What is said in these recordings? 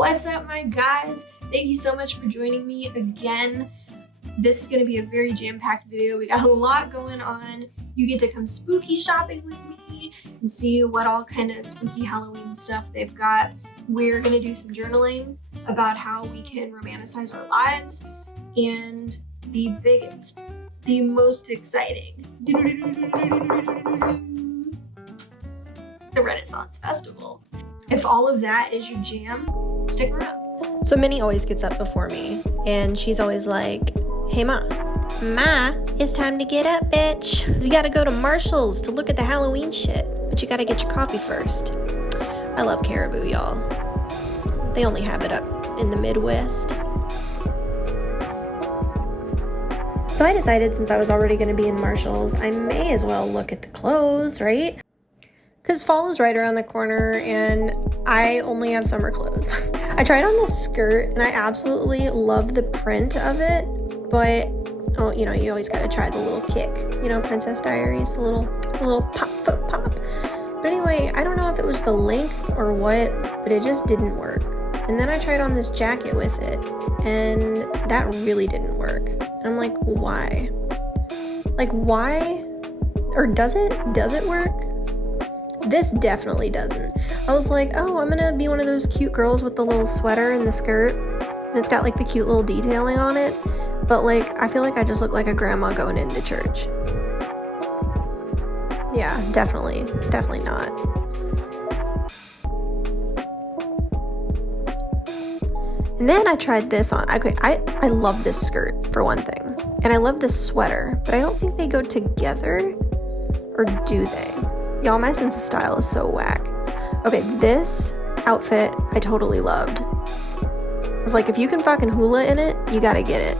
What's up, my guys? Thank you so much for joining me again. This is going to be a very jam-packed video. We got a lot going on. You get to come spooky shopping with me and see what all kind of spooky Halloween stuff they've got. We're going to do some journaling about how we can romanticize our lives, and the biggest, the most exciting, the Renaissance Festival. If all of that is your jam, stick around. So Minnie always gets up before me, and she's always like, "Hey Ma, it's time to get up, bitch. You gotta go to Marshall's to look at the Halloween shit, but you gotta get your coffee first." I love Caribou, y'all. They only have it up in the Midwest. So I decided, since I was already gonna be in Marshall's, I may as well look at the clothes, right? Because fall is right around the corner and I only have summer clothes. I tried on this skirt and I absolutely love the print of it, but you always gotta try the little kick. Princess Diaries, the little foot pop. But anyway, I don't know if it was the length or what, but it just didn't work. And then I tried on this jacket with it and that really didn't work. And I'm like, why? Like, why? Or does it work? This definitely doesn't. I was like, oh, I'm gonna be one of those cute girls with the little sweater and the skirt, and it's got like the cute little detailing on it, but like I feel like I just look like a grandma going into church. Yeah, definitely not. And then I tried this on. I love this skirt for one thing, and I love this sweater, but I don't think they go together, or do they? Y'all, my sense of style is so whack. Okay, this outfit I totally loved. I was like, if you can fucking hula in it, you gotta get it.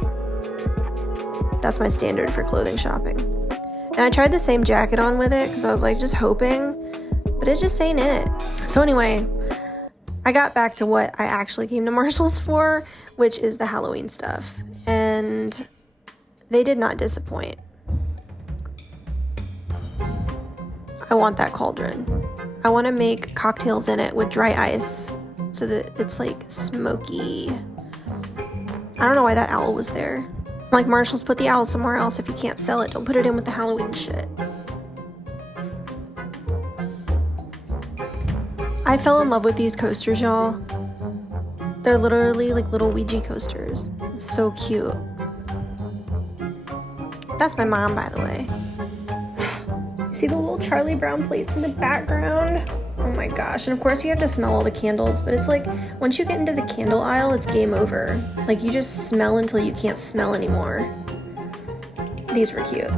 That's my standard for clothing shopping. And I tried the same jacket on with it because I was like just hoping, but it just ain't it. So anyway, I got back to what I actually came to Marshall's for, which is the Halloween stuff. And they did not disappoint. I want that cauldron. I want to make cocktails in it with dry ice so that it's like smoky. I don't know why that owl was there. Like, Marshall's, put the owl somewhere else. If you can't sell it, don't put it in with the Halloween shit. I fell in love with these coasters, y'all. They're literally like little Ouija coasters. It's so cute. That's my mom, by the way. See the little Charlie Brown plates in the background? Oh my gosh. And of course you have to smell all the candles, but it's like once you get into the candle aisle, it's game over. Like, you just smell until you can't smell anymore. These were cute.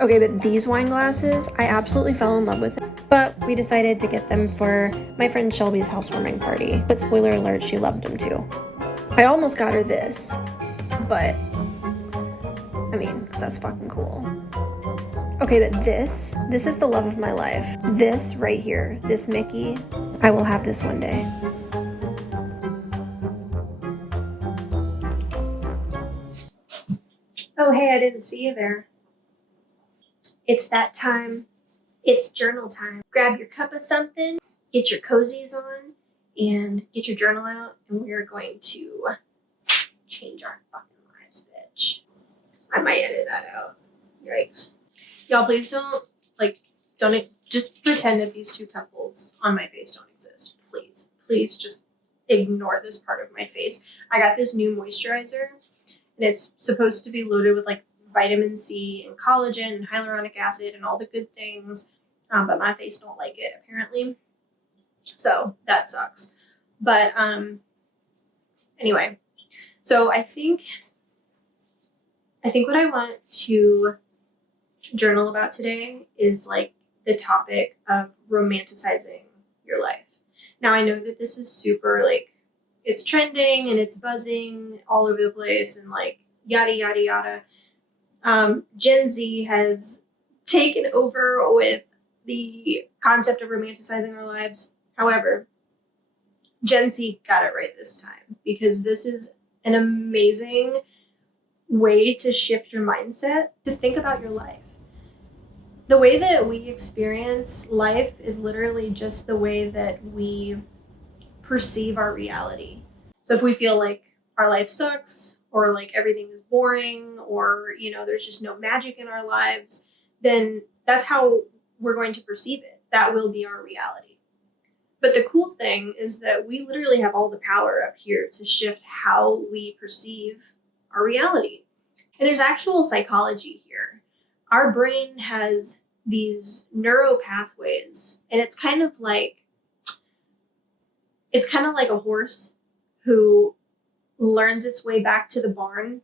Okay, but these wine glasses, I absolutely fell in love with it. But we decided to get them for my friend Shelby's housewarming party. But spoiler alert, she loved them too. I almost got her this, but because that's fucking cool. Okay, but this is the love of my life. This right here, this Mickey, I will have this one day. Oh, hey, I didn't see you there. It's that time. It's journal time. Grab your cup of something, get your cozies on, and get your journal out, and we are going to change our fucking lives, bitch. I might edit that out. Yikes. Y'all, please don't just pretend that these two pimples on my face don't exist. Please. Please just ignore this part of my face. I got this new moisturizer, and it's supposed to be loaded with like vitamin C and collagen and hyaluronic acid and all the good things, but my face don't like it, apparently. So that sucks. But anyway, so I think what I want to journal about today is like the topic of romanticizing your life. Now, I know that this is super like, it's trending and it's buzzing all over the place and like yada, yada, yada. Gen Z has taken over with the concept of romanticizing our lives. However, Gen Z got it right this time, because this is an amazing way to shift your mindset to think about your life. The way that we experience life is literally just the way that we perceive our reality. So if we feel like our life sucks, or like everything is boring, or, you know, there's just no magic in our lives, then that's how we're going to perceive it. That will be our reality. But the cool thing is that we literally have all the power up here to shift how we perceive our reality. And there's actual psychology here. Our brain has these neural pathways, and it's kind of like a horse who learns its way back to the barn,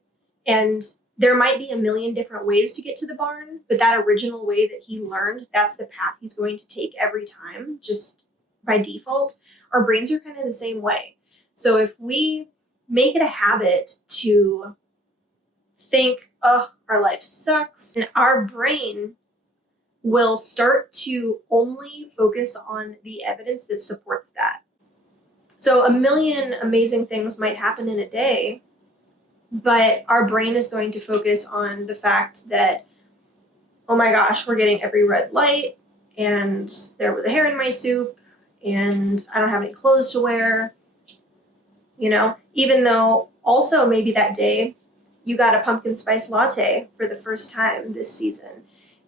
and there might be a million different ways to get to the barn, but that original way that he learned, that's the path he's going to take every time, just by default. Our brains are kind of the same way. So if we make it a habit to think, oh, our life sucks, and our brain will start to only focus on the evidence that supports that. So a million amazing things might happen in a day, but our brain is going to focus on the fact that, oh my gosh, we're getting every red light, and there was a hair in my soup, and I don't have any clothes to wear, you know, even though also maybe that day you got a pumpkin spice latte for the first time this season,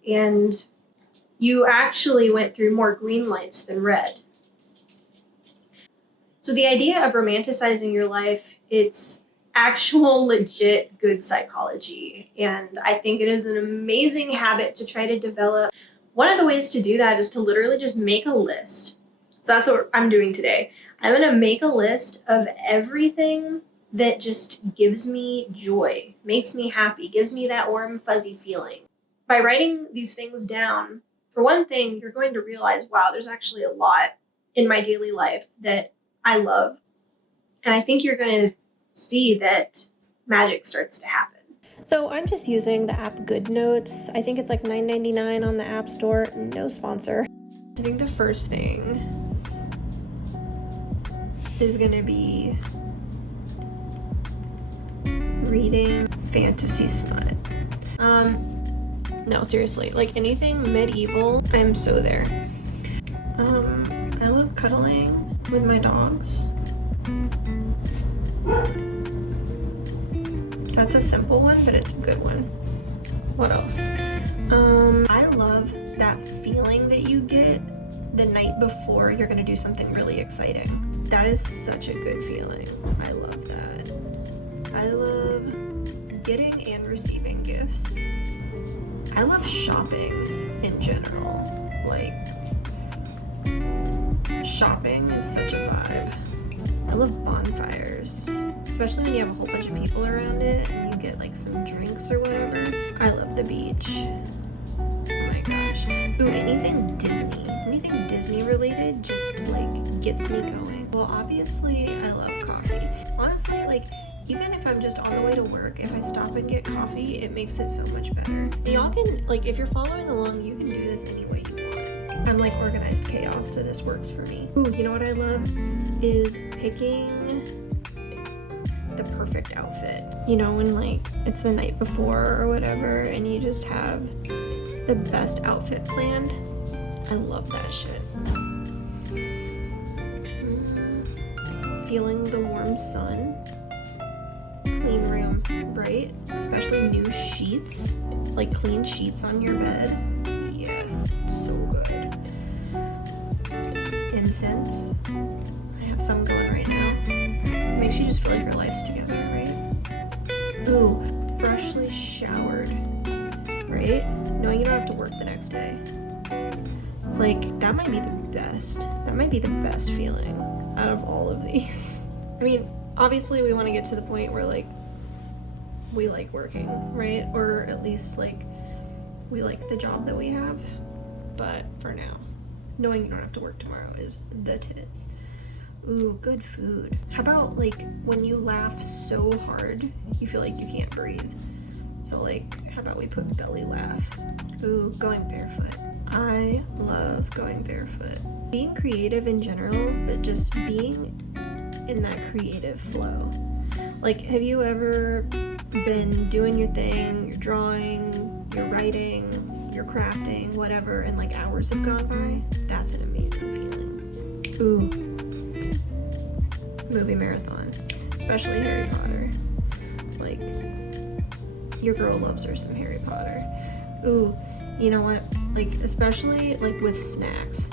and you actually went through more green lights than red. So the idea of romanticizing your life, it's actual legit good psychology. And I think it is an amazing habit to try to develop. One of the ways to do that is to literally just make a list. So that's what I'm doing today. I'm going to make a list of everything that just gives me joy, makes me happy, gives me that warm, fuzzy feeling. By writing these things down, for one thing, you're going to realize, wow, there's actually a lot in my daily life that I love. And I think you're going to see that magic starts to happen. So I'm just using the app Good Notes. I think it's like $9.99 on the App Store. No sponsor. I think the first thing is going to be reading fantasy smut. No, seriously, like anything medieval, I'm so there. I love cuddling with my dogs. That's a simple one, but it's a good one. What else? I love that feeling that you get the night before you're gonna do something really exciting. That is such a good feeling. I love that. I love getting and receiving gifts. I love shopping in general. Like, shopping is such a vibe. I love bonfires, especially when you have a whole bunch of people around it and you get like some drinks or whatever. I love the beach. Oh my gosh. Ooh, anything Disney related just like gets me going. Well, obviously I love coffee. Honestly, like even if I'm just on the way to work, if I stop and get coffee, it makes it so much better. Y'all can, like, if you're following along, you can do this any way you want. I'm like organized chaos, so this works for me. Ooh, you know what I love? Is picking the perfect outfit. You know, when like it's the night before or whatever, and you just have the best outfit planned. I love that shit. Feeling the warm sun. Clean room, right? Especially new sheets, like clean sheets on your bed. Yes, so good. Incense. I have some going right now. Makes you just feel like your life's together, right? Ooh, freshly showered, right? Knowing you don't have to work the next day. Like, that might be the best. That might be the best feeling out of all of these. I mean, obviously we want to get to the point where like we like working, right? Or at least like we like the job that we have. But for now, knowing you don't have to work tomorrow is the tits. Ooh, good food. How about like when you laugh so hard you feel like you can't breathe? So like, how about we put belly laugh? Ooh, going barefoot. I love going barefoot. Being creative in general, but just being in that creative flow. Like, have you ever been doing your thing, you're drawing, you're writing, you're crafting, whatever, and like hours have gone by? That's an amazing feeling. Ooh, movie marathon, especially Harry Potter. Like, your girl loves her some Harry Potter. Ooh, you know what? Like, especially like with snacks,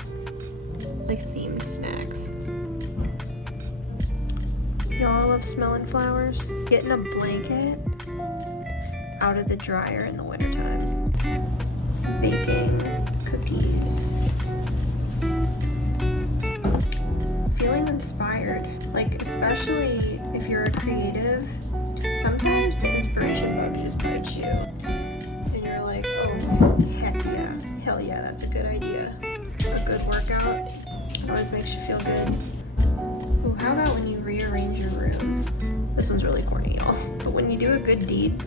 like themed snacks. Y'all love smelling flowers. Getting a blanket out of the dryer in the wintertime. Baking cookies. Feeling inspired. Like, especially if you're a creative, sometimes the inspiration bug just bites you. And you're like, oh, heck yeah. Hell yeah, that's a good idea. A good workout always makes you feel good. Ooh, how about when you rearrange your room? This one's really corny, y'all. But when you do a good deed,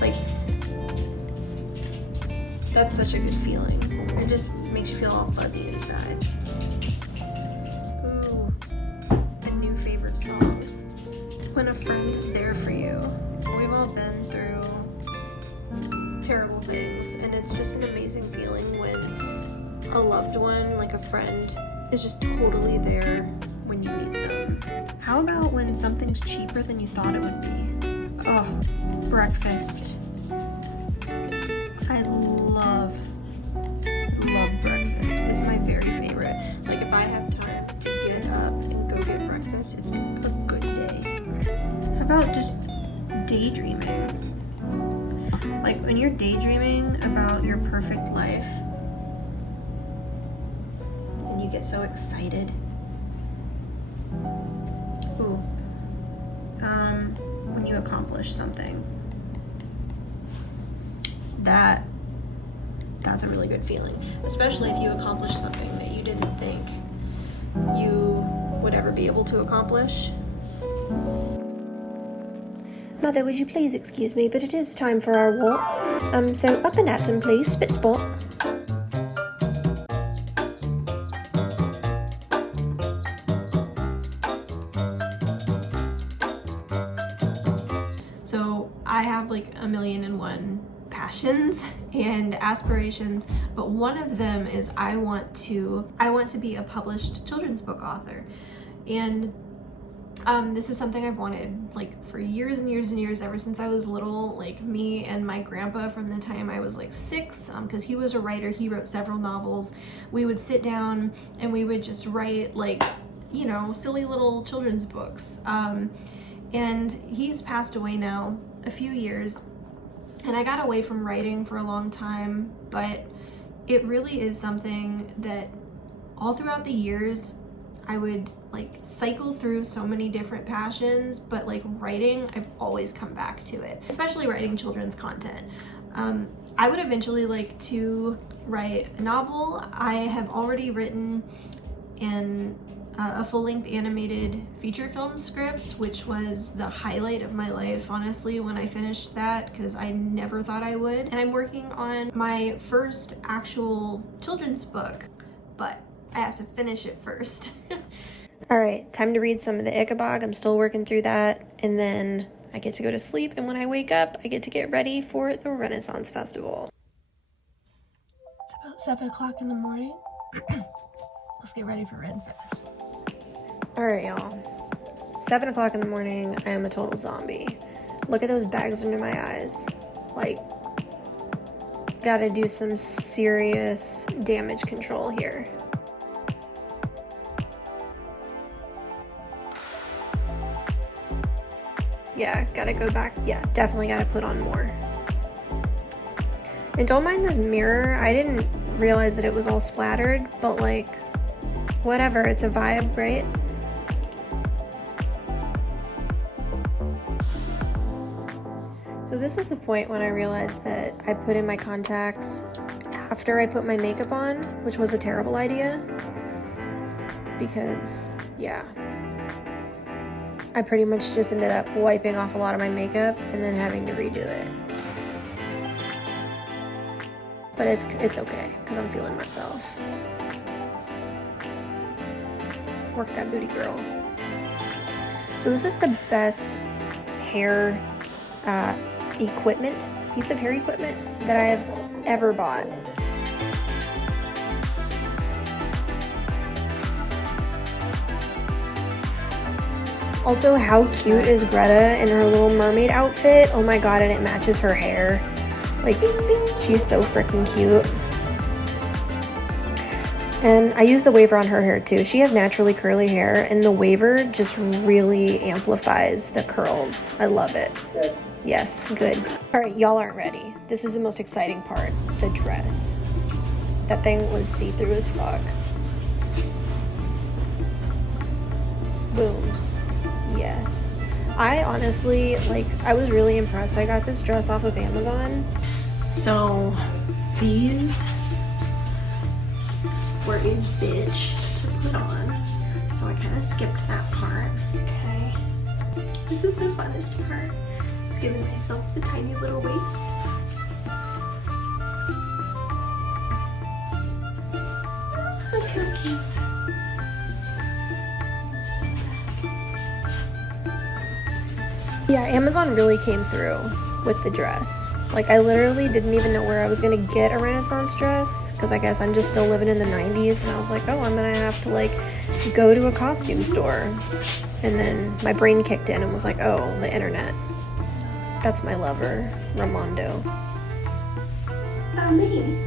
like, that's such a good feeling. It just makes you feel all fuzzy inside. Ooh, a new favorite song. When a friend's there for you. We've all been through terrible things, and it's just an amazing feeling when a loved one, like a friend, is just totally there when you need them. How about when something's cheaper than you thought it would be? Oh, breakfast. I love breakfast. It's my very favorite. Like, if I have time to get up and go get breakfast, it's a good day. How about just daydreaming? Like, when you're daydreaming about your perfect life and you get so excited. Ooh. When you accomplish something. That's a really good feeling, especially if you accomplish something that you didn't think you would ever be able to accomplish. Mother, would you please excuse me, but it is time for our walk. So up and at 'em, please. Spit spot. So I have like 1,000,001 passions and aspirations, but one of them is I want to be a published children's book author. And this is something I've wanted like for years and years and years, ever since I was little. Like, me and my grandpa, from the time I was like 6, because he was a writer, he wrote several novels. We would sit down and we would just write, like, you know, silly little children's books. And he's passed away now a few years, and I got away from writing for a long time, but it really is something that all throughout the years I would like cycle through so many different passions, but like writing, I've always come back to it, especially writing children's content. I would eventually like to write a novel. I have already written a full-length animated feature film script, which was the highlight of my life, honestly, when I finished that, because I never thought I would. And I'm working on my first actual children's book, but I have to finish it first. All right, time to read some of the Ichabod. I'm still working through that, and then I get to go to sleep, and when I wake up, I get to get ready for the Renaissance Festival. It's about 7 o'clock in the morning. Let's get ready for Ren Fest. All right, y'all. 7 o'clock in the morning, I am a total zombie. Look at those bags under my eyes. Like, gotta do some serious damage control here. Yeah, gotta go back. Yeah, definitely gotta put on more. And don't mind this mirror. I didn't realize that it was all splattered, but like, whatever, it's a vibe, right? So this is the point when I realized that I put in my contacts after I put my makeup on, which was a terrible idea. Because, yeah, I pretty much just ended up wiping off a lot of my makeup and then having to redo it. But it's okay, because I'm feeling myself. Work that booty, girl. So this is the best hair piece of hair equipment that I have ever bought. Also, how cute is Greta in her little mermaid outfit? Oh my god, and it matches her hair. Like, she's so freaking cute. And I use the waver on her hair too. She has naturally curly hair, and the waver just really amplifies the curls. I love it. Good. Yes, good. All right, y'all aren't ready. This is the most exciting part, the dress. That thing was see-through as fuck. Boom. Yes. I honestly, like, I was really impressed. I got this dress off of Amazon. So, these were a bitch to put on. So I kind of skipped that part. Okay. This is the funnest part. It's giving myself the tiny little waist. Look how cute. Yeah, Amazon really came through with the dress. Like, I literally didn't even know where I was gonna get a Renaissance dress, because I guess I'm just still living in the 90s, and I was like, oh, I'm gonna have to, like, go to a costume store. And then my brain kicked in and was like, oh, the internet. That's my lover, Ramondo. Me?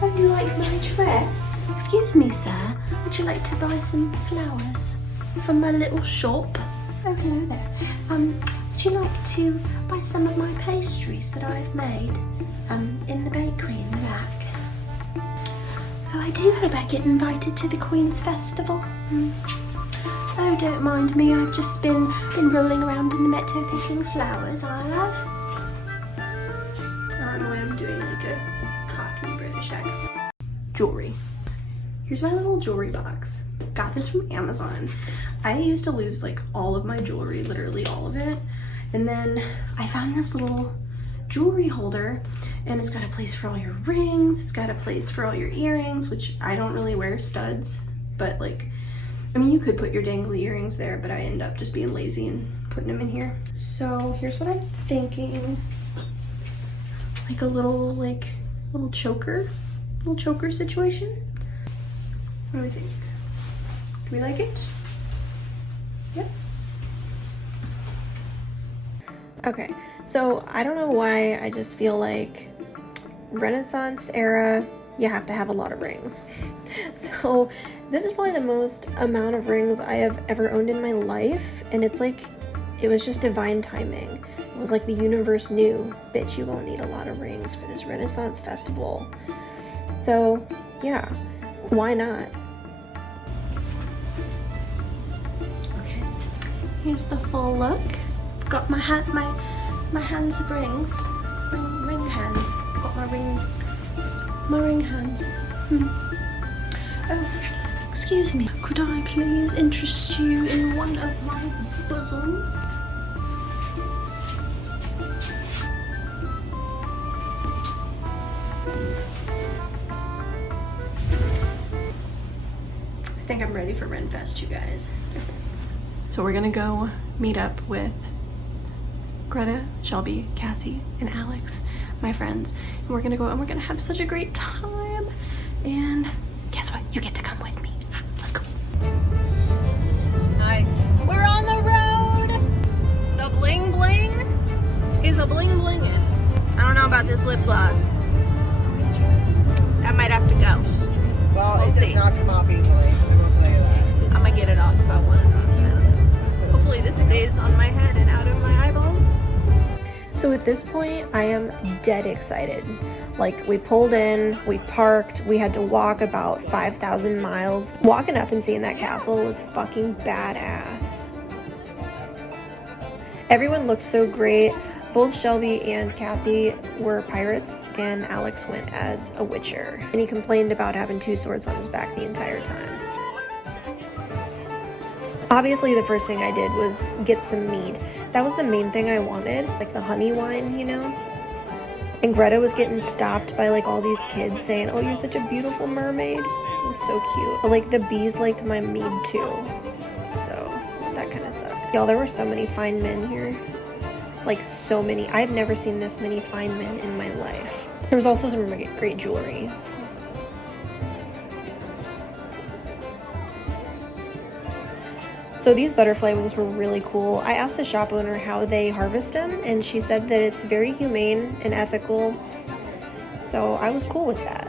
How do you like my dress? Excuse me, sir. Would you like to buy some flowers from my little shop? Oh, hello there. Would you like to buy some of my pastries that I've made in the bakery in the back? Oh, I do hope I get invited to the Queen's Festival. Oh, don't mind me. I've just been rolling around in the meadow picking flowers, I have. I don't know why I'm doing like a cocky British accent. Jewelry. Here's my little jewelry box. Got this from Amazon. I used to lose like all of my jewelry, literally all of it. And then I found this little jewelry holder, and it's got a place for all your rings. It's got a place for all your earrings, which I don't really wear studs, but like, I mean, you could put your dangly earrings there, but I end up just being lazy and putting them in here. So here's what I'm thinking. Like a little choker situation. What do we think? Do we like it? Yes? Okay, so I don't know why, I just feel like Renaissance era, you have to have a lot of rings. So this is probably the most amount of rings I have ever owned in my life, and it's like, it was just divine timing. It was like the universe knew, bitch, you won't need a lot of rings for this Renaissance festival. So yeah, why not? Okay, here's the full look. Got my hands of rings, ring hands. Got my ring hands. Oh, excuse me. Could I please interest you in one of my bosoms? I think I'm ready for Renfest, you guys. So we're gonna go meet up with Greta, Shelby, Cassie, and Alex, my friends. And we're gonna go and we're gonna have such a great time. And guess what? You get to come with me. Let's go. Hi. We're on the road! The bling bling is a bling blingin'. I don't know about this lip gloss. I might have to go. Well, We'll it see. does not come off easily. I will tell you that. I'm gonna get it off if I want it off. Hopefully this stays on my head and out of my eyeballs. So at this point, I am dead excited. Like, we pulled in, we parked, we had to walk about 5,000 miles. Walking up and seeing that castle was fucking badass. Everyone looked so great. Both Shelby and Cassie were pirates, and Alex went as a witcher. And he complained about having 2 swords on his back the entire time. Obviously, the first thing I did was get some mead. That was the main thing I wanted, like the honey wine, you know? And Greta was getting stopped by like all these kids saying, oh, you're such a beautiful mermaid. It was so cute. But like the bees liked my mead too. So that kind of sucked. Y'all, there were so many fine men here. Like so many. I've never seen this many fine men in my life. There was also some great jewelry. So these butterfly wings were really cool. I asked the shop owner how they harvest them, and she said that it's very humane and ethical. So I was cool with that.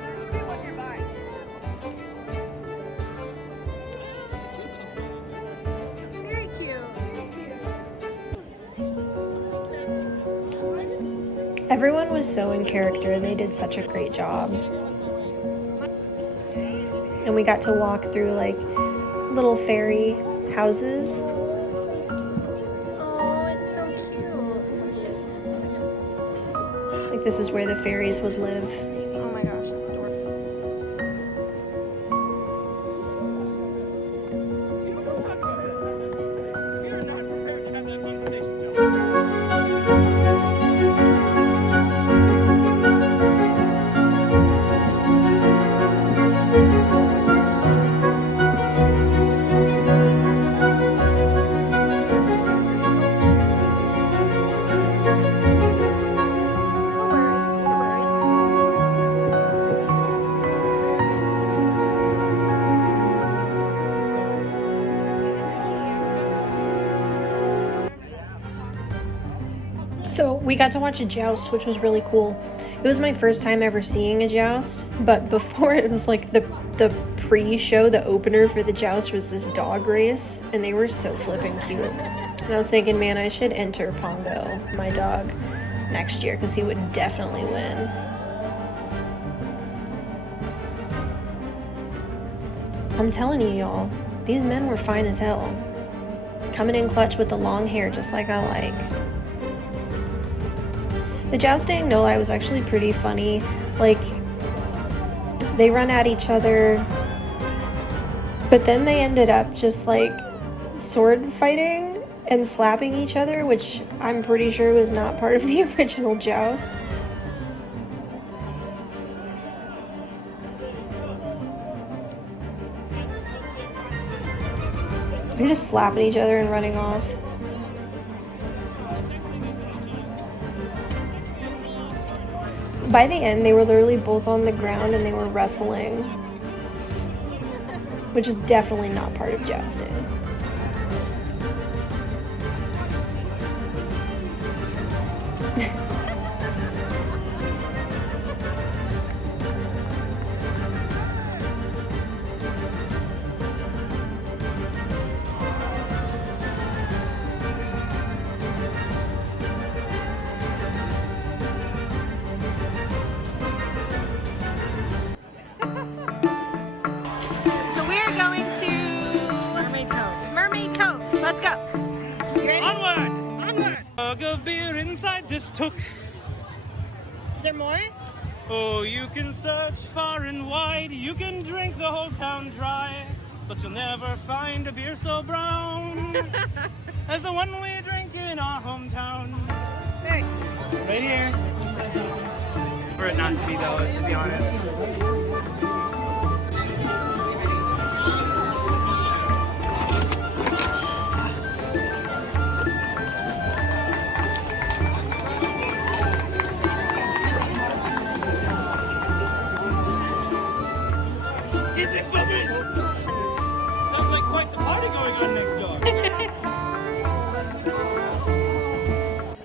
Very cute. Everyone was so in character and they did such a great job. And we got to walk through like little fairy houses. Oh, it's so cute. Like this is where the fairies would live. Oh my gosh, that's adorable. So we got to watch a joust, which was really cool. It was my first time ever seeing a joust, but before it was like the pre-show, the opener for the joust was this dog race, and they were so flippin' cute. And I was thinking, man, I should enter Pongo, my dog, next year, because he would definitely win. I'm telling you, y'all, these men were fine as hell. Coming in clutch with the long hair just like I like. The jousting, no lie, was actually pretty funny. Like, they run at each other, but then they ended up just like sword fighting and slapping each other, which I'm pretty sure was not part of the original joust. They're just slapping each other and running off. By the end, they were literally both on the ground and they were wrestling, which is definitely not part of jousting. Let's go. You ready? Onward! Onward! Mug of beer inside this took. Is there more? Oh, you can search far and wide, you can drink the whole town dry, but you'll never find a beer so brown as the one we drink in our hometown. Hey. Right here. For it not to be though, to be honest. Is it bugging? Sounds like quite the party going on next door.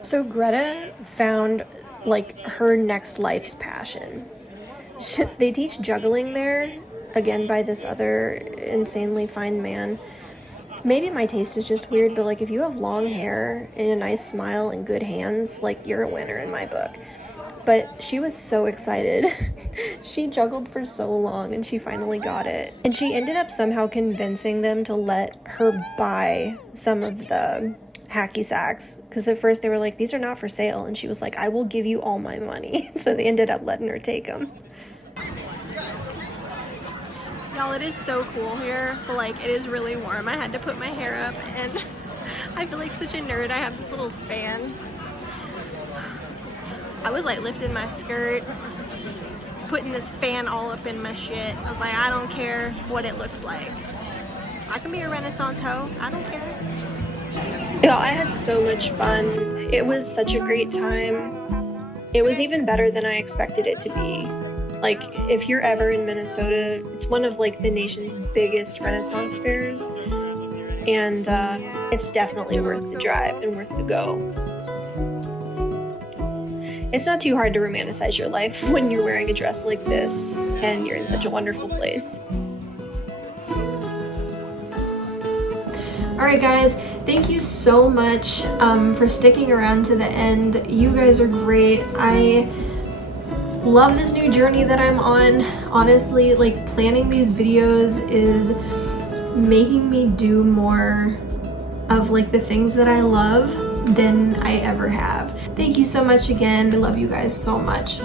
So Greta found like her next life's passion. They teach juggling there, again by this other insanely fine man. Maybe my taste is just weird, but like if you have long hair and a nice smile and good hands, like you're a winner in my book. But she was so excited. She juggled for so long and she finally got it. And she ended up somehow convincing them to let her buy some of the hacky sacks. Because at first they were like, these are not for sale. And she was like, I will give you all my money. So they ended up letting her take them. Y'all, it is so cool here, but like it is really warm. I had to put my hair up and I feel like such a nerd. I have this little fan. I was like lifting my skirt, putting this fan all up in my shit. I was like, I don't care what it looks like. I can be a Renaissance hoe. I don't care. Yeah, I had so much fun. It was such a great time. It was even better than I expected it to be. Like, if you're ever in Minnesota, it's one of like the nation's biggest Renaissance fairs. and it's definitely worth the drive and worth the go. It's not too hard to romanticize your life when you're wearing a dress like this and you're in such a wonderful place. Alright guys, thank you so much for sticking around to the end. You guys are great. I love this new journey that I'm on. Honestly, like planning these videos is making me do more of like the things that I love than I ever have. Thank you so much again. I love you guys so much.